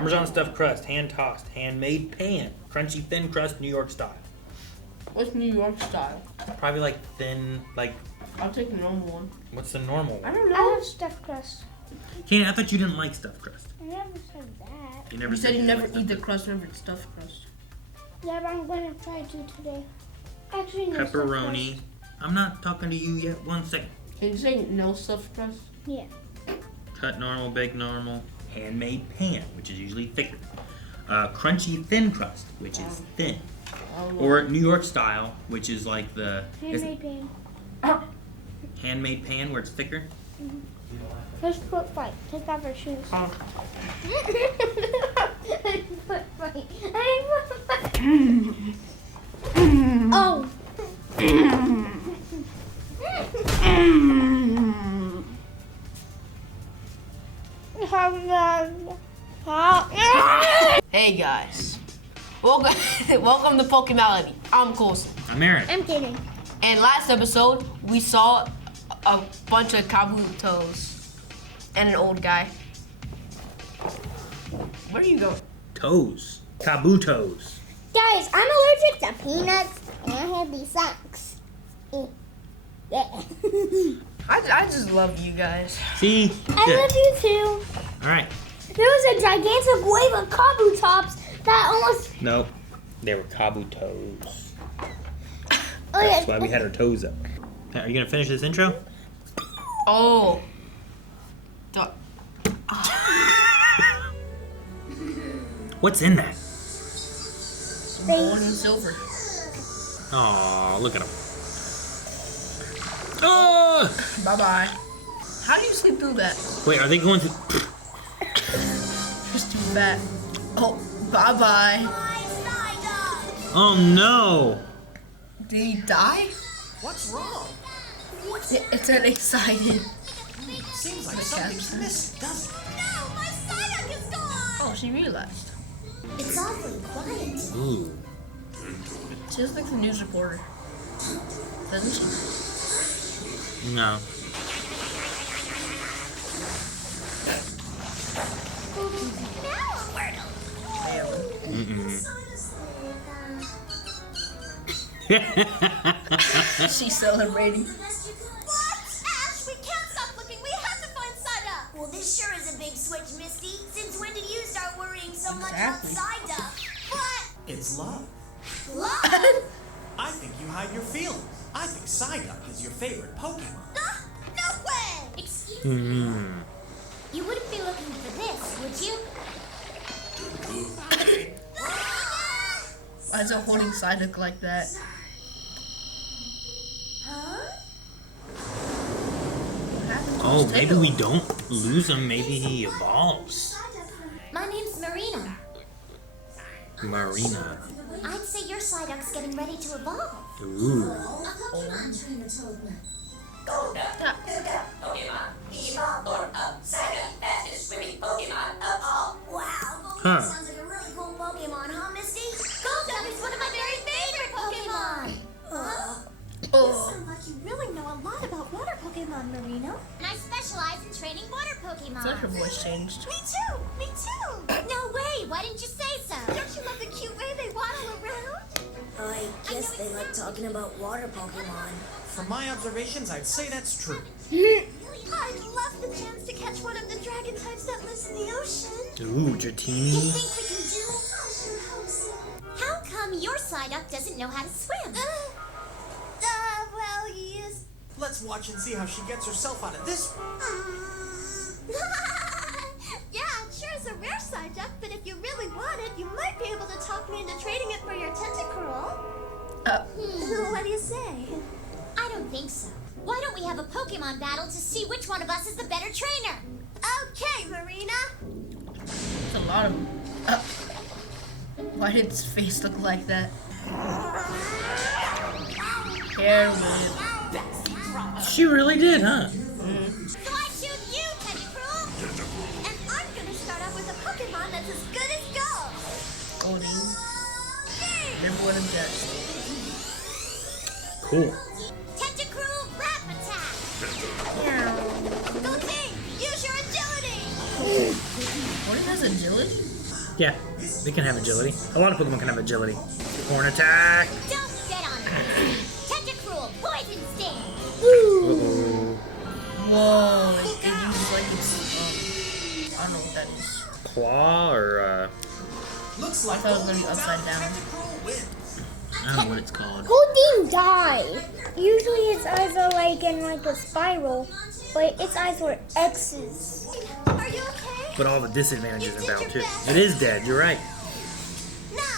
Parmesan stuffed crust, hand tossed, handmade pan, crunchy thin crust, New York style. What's New York style? Probably like thin, like. I'll take the normal one. What's the normal one? I don't I know. love stuffed crust. Kanan, I thought you didn't like stuffed crust. I never said that. You never You said you never liked eat the stuffed crust whenever it's stuffed crust. Yeah, but I'm gonna try to today. Actually, no stuffed pepperoni. crust. I'm not talking to you yet. 1 second. Can you say no stuffed crust? Yeah. Cut normal, bake normal, handmade pan, which is usually thicker. Crunchy thin crust, which is thin. Or New York style, which is like the Handmade pan. handmade pan where it's thicker. Let's foot fight. Take off our shoes. Foot fight. Oh. Hey guys, welcome to Pokemality. I'm Coulson. I'm Aaron. I'm kidding. And last episode, we saw a bunch of kabutos and an old guy. Where are you going? Toes. Kabutos. Guys, I'm allergic to peanuts and I have these socks. Yeah. I just love you guys. See? I love you too. Alright. There was a gigantic wave of kabutops that almost. Nope. They were kabutos. Oh yeah. That's why we had our toes up. Now, are you going to finish this intro? Oh. Duh. What's in that? Gold and silver. Aw, look at him. Oh! Bye-bye. How do you sleep through that? Wait, are they going to... Just too fat. Oh, bye-bye. Oh, no! Did he die? What's wrong? It's an excited. Seems like something's missing, doesn't it? No, my Psyduck is gone! Oh, she realized. It's awfully quiet. Ooh. She looks like the news reporter. Doesn't she? No. Mm-mm. She's celebrating. What? Ash, we can't stop looking. We have to find Psyduck. Well, this sure is a big switch, Misty. Since when did you start worrying so much about Exactly. Psyduck? What? It's love. Love? I think you hide your feelings. I think Psyduck is your favorite Pokemon. No way! Excuse me. Mm-hmm. You wouldn't be looking for this, would you? Why is it holding Psyduck like that? Huh? What happened to Oh, his maybe tail? we don't lose him. Maybe he evolves. My name's Marina. Marina. I'd say your Psyduck's getting ready to evolve. Ooh. Wow, Huh. sounds like a really cool Pokemon, huh, Misty? Golduck is one of my very favorite Pokemon! Oh. Sounds like you really know a lot about water Pokemon, Marino. And I specialize in training water Pokemon. It's like her voice changed. Me too! Me too! No way! Why didn't you say so? Don't you love the cute way they waddle around? I guess they like talking about water Pokemon. From my observations, I'd say that's true. I'd love the chance to catch one of the dragon types that lives in the ocean. Ooh, You Dratini. think we can do it? I sure hope so. How come your Psyduck doesn't know how to swim? Well, he is. Let's watch and see how she gets herself out of this one. Yeah, it sure is a rare Psyduck, but if you really want it, you might be able to talk me into trading it for your Tentacruel. What do you say? I don't think so. Why don't we have a Pokemon battle to see which one of us is the better trainer? Okay, Marina. It's a lot of. Why did his face look like that? Hair whip. She really did, huh? So I choose you, Tentacruel. And I'm gonna start off with a Pokemon that's as good as gold. Goldie. Yay! Never would have guessed. Cool. Tentacruel Wrap Attack. Go team! Use your agility! What has agility? Yeah, they can have agility. A lot of Pokemon can have agility. Horn attack! Don't get on me. Tentacruel, poison sting. Uh-oh. Whoa, it uses like it's, I don't know what that is. Claw or, Looks I like thought it was gonna be upside down. Tentacruel wins. I don't know what it's called. Who didn't die? Usually its eyes are like in like a spiral, but its eyes were X's. Are you okay? But all the disadvantages about too. It is dead, you're right.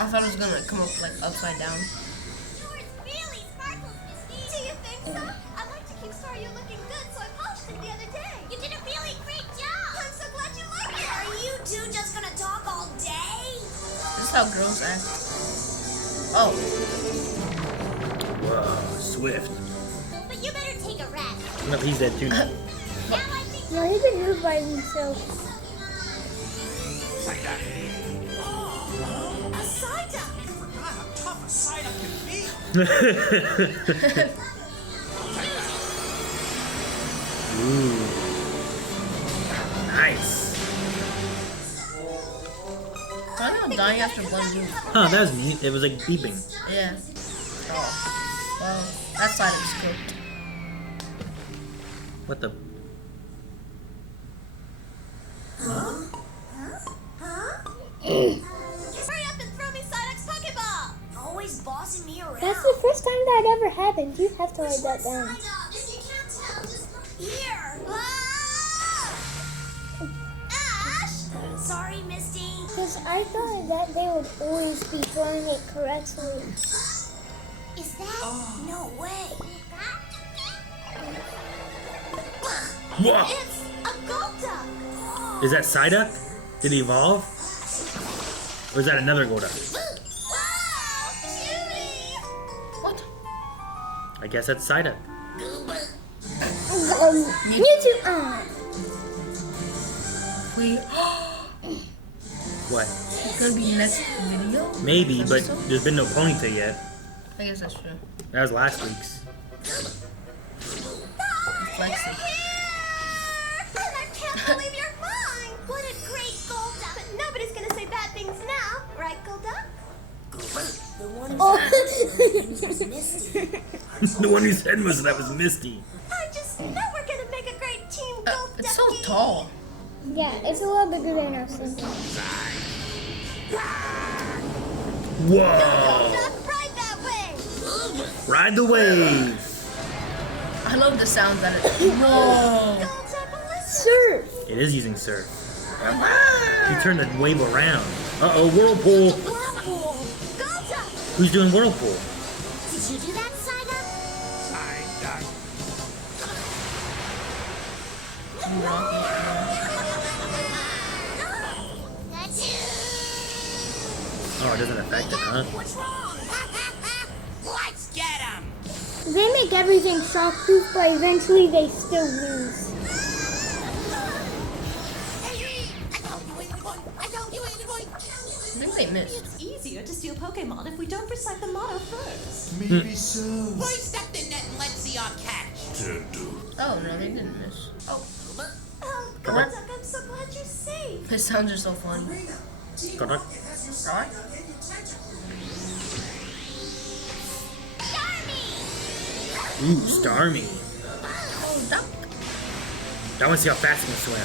I thought it was gonna come up like upside down. Yours really sparkles, Misty. Do you think so? I'd like to keep Star You looking good, so I polished it the other day. You did a really great job. I'm so glad you like it. Are you two just gonna talk all day? This is how girls act. Oh, Whoa, Swift. But you better take a rest. No, he's dead too. Now I think No, he can move by himself. a Psyduck. I forgot how tough a Psyduck can be. Ooh. Nice. I'm not dying after one move. Huh, that was neat. It was like beeping. Yeah. Oh, well, that side is cooked. What the? Hurry up and throw me Psyduck's Pokeball. Always bossing me around. That's the first time that ever happened. You have to write that down. If you can't tell, just look Here. Ash! Sorry, Misty. Because I thought that they would always be throwing it correctly. Is that? No way. Whoa! It's a Golduck. Is that Psyduck? Did he evolve? Or is that another Golduck? Wow, cutie! What? I guess that's Psyduck. Mewtwo. We What? it's gonna be next video. Maybe, but So? there's been no Ponyta yet. I guess that's true. That was last week's. Flexing. And I can't believe you're mine! What a great Golduck! But nobody's gonna say bad things now, right, Golduck? The one who Oh. was Misty. The one who said most of that was Misty. I just know we're gonna make a great team, Golduck. It's so tall. Yeah, it's a lot bigger than I was thinking. Whoa! Golduck, ride that way! Ride the wave! I love the sound that it. Whoa! Golduck, listen! Surf. It is using Surf. He turned the wave around. Uh-oh, Whirlpool! Whirlpool! Golduck! Who's doing Whirlpool? Did you do that, Psyduck? Oh, it doesn't affect it, huh? What's wrong? Let's get him! They make everything shockproof, but eventually they still lose. I think they missed. It's easier to steal Pokemon if we don't recite the motto first. Maybe so. Hoist up the net and let's see our catch. Oh no, they didn't miss. Oh, Oh, Come on. Golduck, I'm so glad you're safe. his sounds are so funny. Golduck? Alright. Ooh, Starmie. Oh, duck. I want to see how fast it can swim.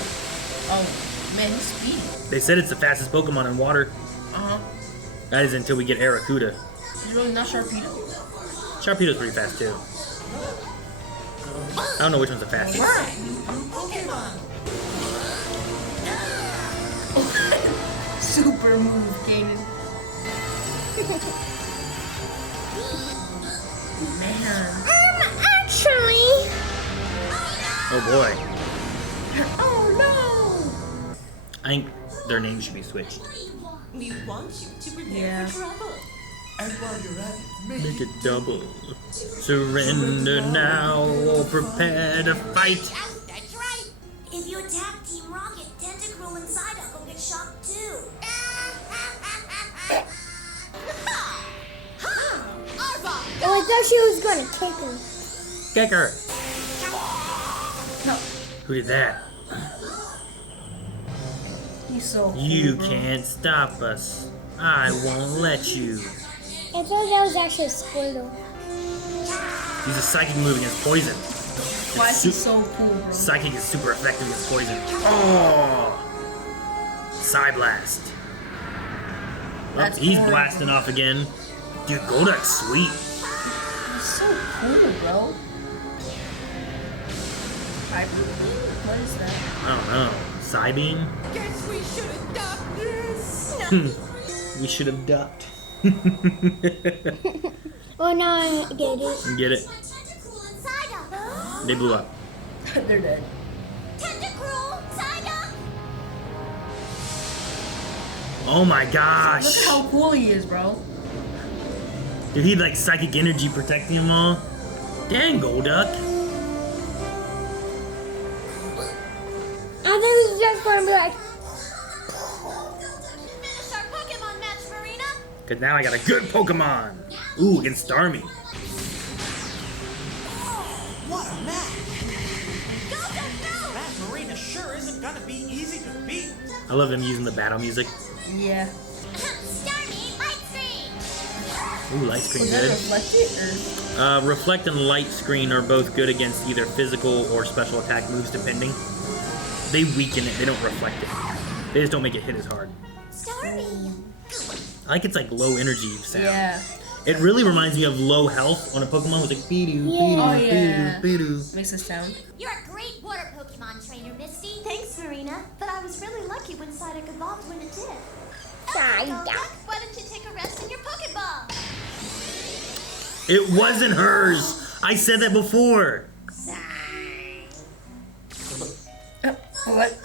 Oh man, he's speedy. They said it's the fastest Pokemon in water. Uh huh. That is until we get Arrokuda. He's really not Sharpedo. Sharpedo's pretty fast too. I don't know which one's the fastest. Super move, Kanan. Man. Actually. Oh boy. Oh I think their names should be switched. We want you to prepare Yeah. for trouble. And while you're at it, Make it double. Surrender now or prepare to fight. That's right. If you attack Team Rocket, Tentacruel and Psyduck will get shocked too. Oh, I thought she was gonna kick him. Kick her. No. Who did that? He's so cool, You bro. can't stop us. I won't let you. I thought that was actually Squirtle. He's a psychic move against poison. Why is he so cool, bro? Psychic is super effective against poison. Oh! Psy Blast. Oh, That's he's horrible. blasting off again. Dude, Golduck's sweet. He's so cool, bro. What is that? I don't know. Psybeam? Guess we should have done this. We should have ducked. Oh, now I get it. Get it? Tentacruel and Psyduck. They blew up. They're dead. Tentacruel, Psyduck. Oh my Look gosh. at how cool he is, bro. Dude, he had like psychic energy protecting them all. Dang, Golduck. I thought it was just going to be like, Finish our Pokemon match, Marina. Cause now I got a good Pokemon. Ooh, against Starmie. What a match! Go, go, go. That Marina sure isn't gonna be easy to beat. I love him using the battle music. Yeah. Starmie, Light Screen. Ooh, light screen Was that good. reflected or? Reflect and light screen are both good against either physical or special attack moves, depending. They weaken it. They don't reflect it. They just don't make it hit as hard. Starmie. I like it's like low energy sound. Yeah. It really reminds me of low health on a Pokemon. It's like beedoo, beedoo, Oh, yeah. beedoo, beedoo. Makes a sound. You're a great water Pokemon trainer, Misty. Thanks, Marina. But I was really lucky when Psyduck evolved when it did. Golduck, why don't you take a rest in your Pokeball? It wasn't hers. I said that before. What?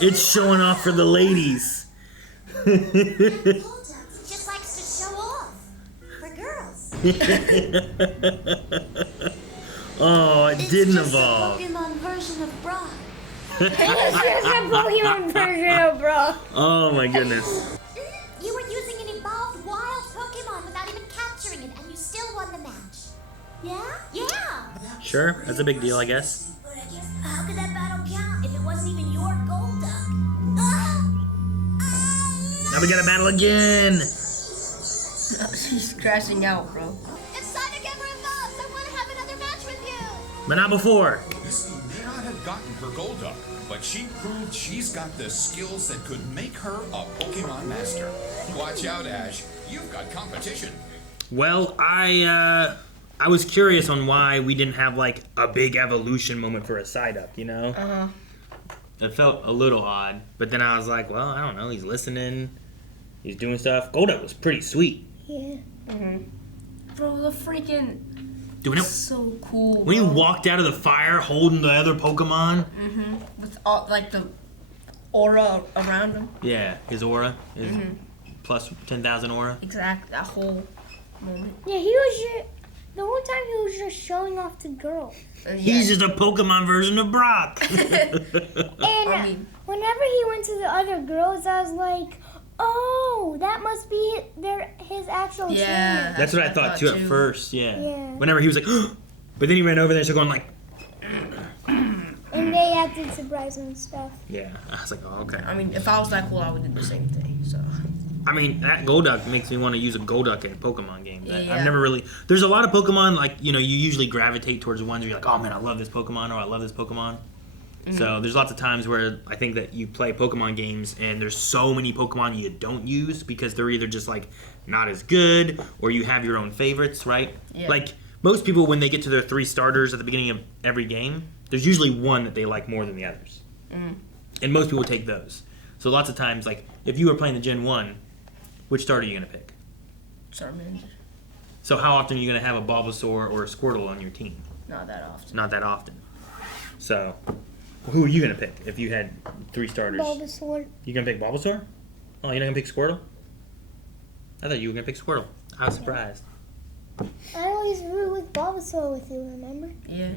It's showing off for the ladies. Just likes to show off. For girls. Oh, it didn't evolve. It's just a Pokemon version of Brock. it's just a Pokemon version of bro. Oh my goodness. You were using an evolved wild Pokemon without even capturing it, and you still won the match. Yeah? Yeah. Sure, that's a big deal, I guess. But I guess how could that battle count if it wasn't even your Golduck? Now we gotta battle again. She's crashing out, bro. If Psyduck ever evolves, I want to have another match with you. But not before. Misty may not have gotten her Golduck, but she proved she's got the skills that could make her a Pokemon master. Watch out, Ash. You've got competition. Well, I was curious on why we didn't have like a big evolution moment for a Psyduck, you know? Uh-huh. It felt a little odd, but then I was like, well, I don't know. He's listening. He's doing stuff. Golduck was pretty sweet. Yeah. Bro, the freaking... Doing it. So cool, When he bro. walked out of the fire holding the other Pokemon. With all, like, the aura around him. Yeah, his aura. His plus 10,000 aura. Exactly, that whole moment. Yeah, he was just, the whole time he was just showing off to girls. And He's yeah. just a Pokemon version of Brock. And I mean- whenever he went to the other girls, I was like, oh, that must be his actual Yeah. trainer. That's what I thought too at first, yeah. Yeah. Whenever he was like, but then he ran over there and started going like, And they acted surprised and stuff. yeah. I was like, oh, okay. I mean, if I was that cool, I would do the same thing, so. I mean, that Golduck makes me want to use a Golduck in a Pokemon game. Yeah. I've never really. There's a lot of Pokemon, like, you know, you usually gravitate towards ones where you're like, oh man, I love this Pokemon, or I love this Pokemon. So there's lots of times where I think that you play Pokemon games and there's so many Pokemon you don't use because they're either just like not as good or you have your own favorites, right? Yeah. Like most people, when they get to their 3 starters at the beginning of every game, there's usually one that they like more than the others. And most people take those. So lots of times, like if you were playing the Gen 1, which starter are you going to pick? Charmander. So how often are you going to have a Bulbasaur or a Squirtle on your team? Not that often. Not that often. So who are you going to pick if you had 3 starters? Bulbasaur. You going to pick Bulbasaur? Oh, you're not going to pick Squirtle? I thought you were going to pick Squirtle. I was surprised. I always root with Bulbasaur with you, remember? Yeah.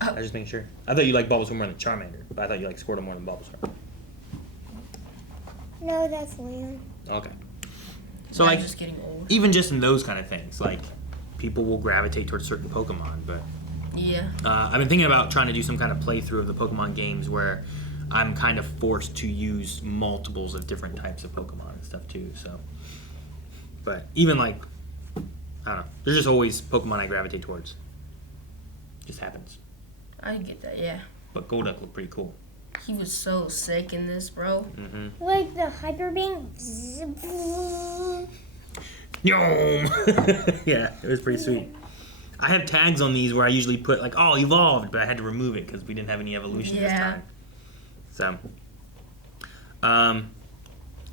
I was just making sure. I thought you liked Bulbasaur more than Charmander, but I thought you liked Squirtle more than Bulbasaur. No, that's Leon. Okay. So I'm like, just getting old. even just in those kind of things, like people will gravitate towards certain Pokemon, but Yeah. I've been thinking about trying to do some kind of playthrough of the Pokemon games where I'm kind of forced to use multiples of different types of Pokemon and stuff too. So, but even like, I don't know. There's just always Pokemon I gravitate towards. Just happens. I get that, yeah. But Golduck looked pretty cool. He was so sick in this, bro. Mm-hmm. Like the Hyper Beam. Yum! Yeah, it was pretty sweet. I have tags on these where I usually put like, oh, evolved, but I had to remove it because we didn't have any evolution this time. So, and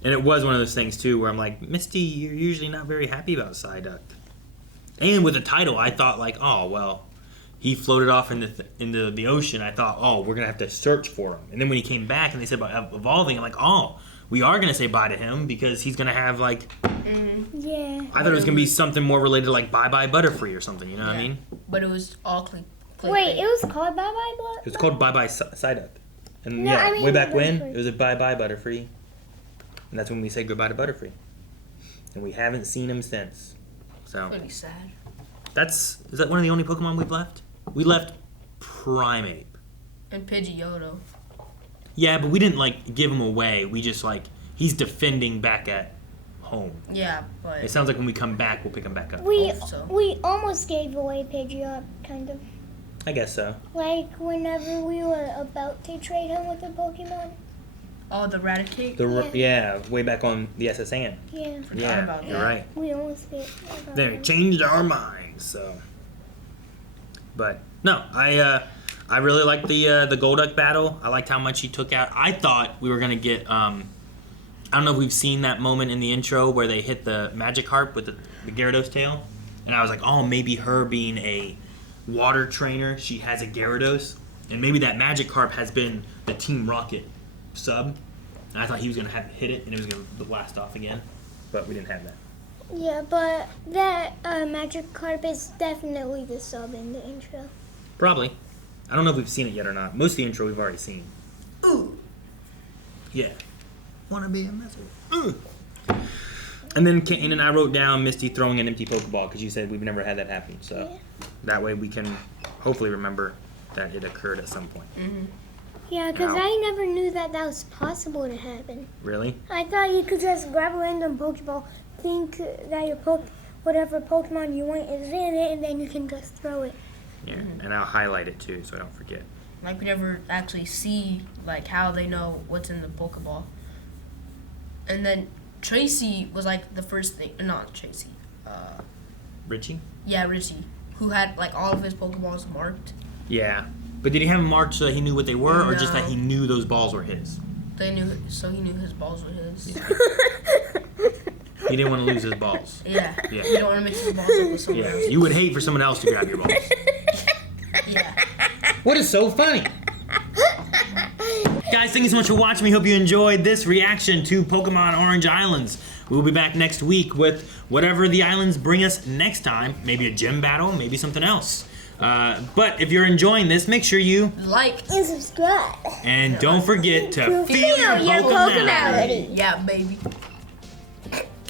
it was one of those things too where I'm like, Misty, you're usually not very happy about Psyduck. And with the title, I thought like, oh, well, he floated off into the ocean. I thought, oh, we're going to have to search for him. And then when he came back and they said about evolving, I'm like, oh, we are going to say bye to him because he's going to have like... Yeah. I thought it was going to be something more related to like Bye Bye Butterfree or something, you know what I mean? But it was all Wait, it was called Bye Bye Butterfree? It was called Bye Bye Psyduck. And No, yeah, I mean way back when, Butterfree. it was a Bye Bye Butterfree. And that's when we said goodbye to Butterfree. And we haven't seen him since. So, Pretty sad. is that one of the only Pokemon we've left? We left Primeape. And Pidgeotto. Yeah, but we didn't like give him away. We just like, he's defending back at home. Yeah, but... It sounds like when we come back, we'll pick him back up. We so. almost gave away Pidgeot, kind of. I guess so. Like whenever we were about to trade him with a Pokemon. Oh, the Raticate? Yeah, way back on the SSN. Yeah. Yeah, about you're that. right. We almost gave. Then we changed our minds, so. But no, I really liked the Golduck battle. I liked how much he took out. I thought we were gonna get I don't know if we've seen that moment in the intro where they hit the Magikarp with the Gyarados tail, and I was like, oh, maybe her being a water trainer, she has a Gyarados, and maybe that Magikarp has been the Team Rocket sub. And I thought he was gonna have to hit it and it was gonna blast off again, but we didn't have that. Yeah, but that Magikarp is definitely the sub in the intro. Probably. I don't know if we've seen it yet or not. Most of the intro we've already seen. Ooh. Yeah. Wanna be a messer. And then Kanan and I wrote down Misty throwing an empty Pokeball because you said we've never had that happen. So that way we can hopefully remember that it occurred at some point. Mm-hmm. Yeah, because Wow. I never knew that was possible to happen. Really? I thought you could just grab a random Pokeball, think that your whatever Pokemon you want is in it, and then you can just throw it. Yeah. And I'll highlight it too so I don't forget. Like, we never actually see, like, how they know what's in the Pokeball. And then Tracy was, like, the first thing... Not Tracy. Richie? Yeah, Richie. Who had, like, all of his Pokeballs marked. Yeah. But did he have them marked so that he knew what they were, or just No. that he knew those balls were his? He knew his balls were his. Yeah. He didn't want to lose his balls. Yeah. Yeah. You don't want to mix his balls up with someone Yeah. else. You would hate for someone else to grab your balls. Yeah. What is so funny? Guys, thank you so much for watching. We hope you enjoyed this reaction to Pokemon Orange Islands. We'll be back next week with whatever the islands bring us next time. Maybe a gym battle, maybe something else. But if you're enjoying this, make sure you Like And subscribe. and don't forget to feel your your Pokemality. Pokemality. Yeah, baby.